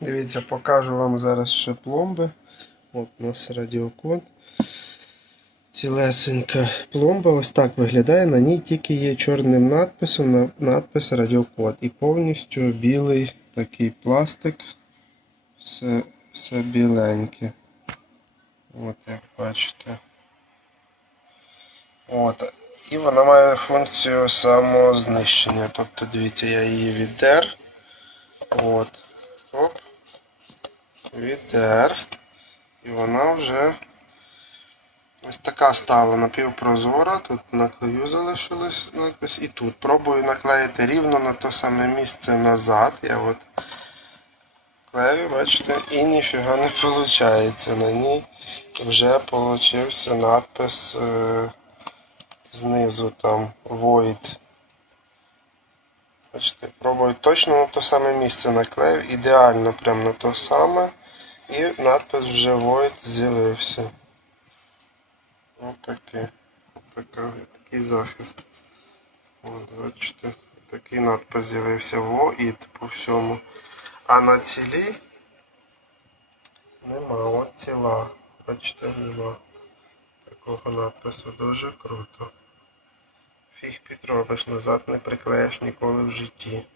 Дивіться, покажу вам зараз ще пломби. От у нас радіокод. Цілесенька пломба ось так виглядає. На ній тільки є чорним надписом надпис радіокод. І повністю білий такий пластик. Все, все біленьке. От як бачите. От. І вона має функцію самознищення. Тобто, дивіться, я її віддер. От. Оп. Віддер. І вона вже ось така стала напівпрозора. Тут на клею залишилась надпис. І тут. Пробую наклеїти рівно на те саме місце назад. Я от клею, бачите, і ніфіга не виходить. На ній вже получився надпис е, знизу там Void. Бачите, пробую точно на те саме місце наклеїв, ідеально прямо на те саме. І надпис вже Void з'явився. Ось такий. Така, такий захист. От, бачите, такий надпис з'явився Void по всьому. А на цілі нема, от ціла. Бачите, нема такого надпису. Дуже круто. Фіг підробиш, назад не приклеїш ніколи в житті.